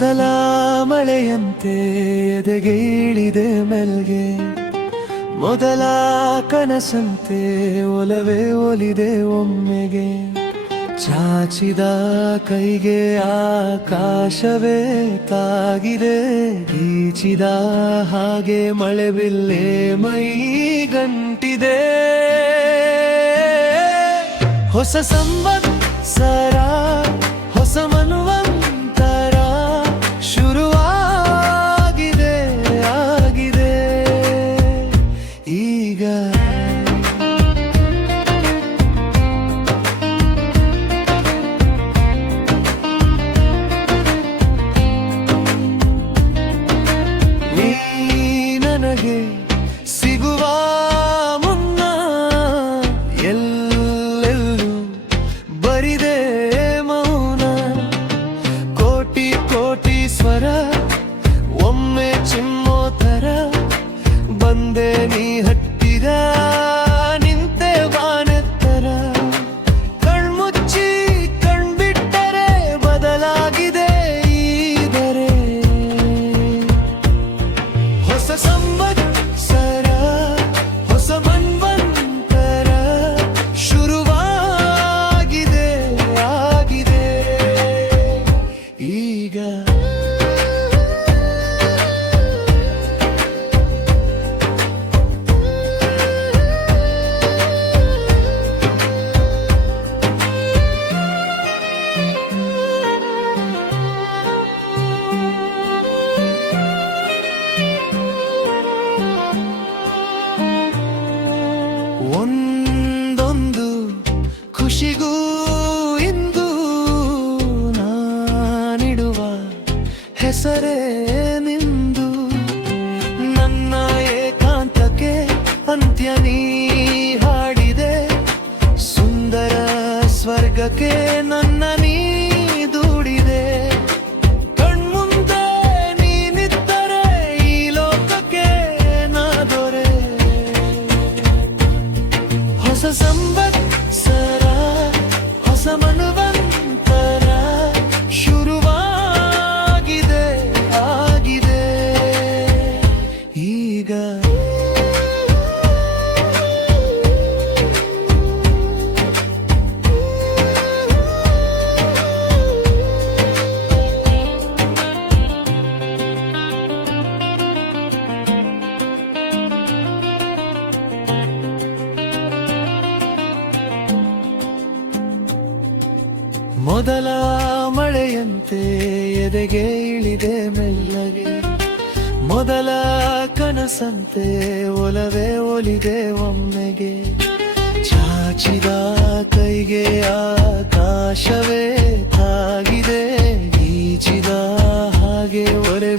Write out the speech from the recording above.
ಮೊದಲ ಮಳೆಯಂತೆ ಎದೆಗೆ ಇಳಿದೆ ಮೆಲ್ಗೆ, ಮೊದಲ ಕನಸಂತೆ ಒಲವೇ ಒಲಿದೆ ಒಮ್ಮೆಗೆ. ಚಾಚಿದ ಕೈಗೆ ಆಕಾಶವೇ ತಾಗಿದೆ, ಗೀಚಿದ ಹಾಗೆ ಮಳೆ ಬಿಲ್ಲೆ ಮೈ ಗಂಟಿದೆ. ಹೊಸ ಸಂವತ್ಸರ ಹೊಸ ಮನ್ವಂತರ ಶುರುವಾಗಿದೆ ಆಗಿದೆ ಈಗ. ನೀ ನನಗೆ ಸಿಗುವ ಮುನ್ನ ಎಲ್ಲೆಲ್ಲೂ ಬರಿದೆ ಮೌನ. ಕೋಟಿ ಕೋಟಿ ಸ್ವರ ಒಮ್ಮೆ ಚಿಮ್ಮೋ ಥರ ಬಂದೆ ನೀ ಹತ್ತಿದ ನಿಂತೆ ಬಾನೆತ್ತರ. ಕಣ್ಮುಚ್ಚಿ ಕಣ್ಬಿಟ್ಟರೆ ಬದಲಾಗಿದೆ ಈ ದರೆ. ಹೊಸ ಸಂವತ್ಸರ ಹೊಸ ಮನ್ವಂತರ ಶುರುವಾಗಿದೆ ಆಗಿದೆ ಈಗ. ಒಂದೊಂದು ಖುಷಿಗೂ ಇಂದು ನಾನಿಡುವ ಹೆಸರೇ ನಿಂದು. ನನ್ನ ಏಕಾಂತಕ್ಕೆ ಅಂತ್ಯ ನೀ ಹಾಡಿದೆ, ಸುಂದರ ಸ್ವರ್ಗಕ್ಕೆ ನನ್ನ ನೀ ದೂಡಿದೆ. ಕಣ್ಮುಂದೆ ನೀನಿದ್ದರೆ ಈ ಲೋಕಕ್ಕೆ ನಾ ದೊರೆ. ಹೊಸ ಸಂವತ್ಸರ ಹೊಸ ಮನ್ವಂತರ ಶುರುವಾಗಿದೆ ಆಗಿದೆ ಈಗ. ಮೊದಲ ಮಳೆಯಂತೆ ಎದೆಗೆ ಇಳಿದೆ ಮೆಲ್ಲಗೆ, ಮೊದಲ ಕನಸಂತೆ ಒಲವೇ ಒಲಿದೆ ಒಮ್ಮೆಗೆ. ಚಾಚಿದ ಕೈಗೆ ಆಕಾಶವೇ ತಾಗಿದೆ, ಗೀಚಿದ ಹಾಗೆ ಒರೆ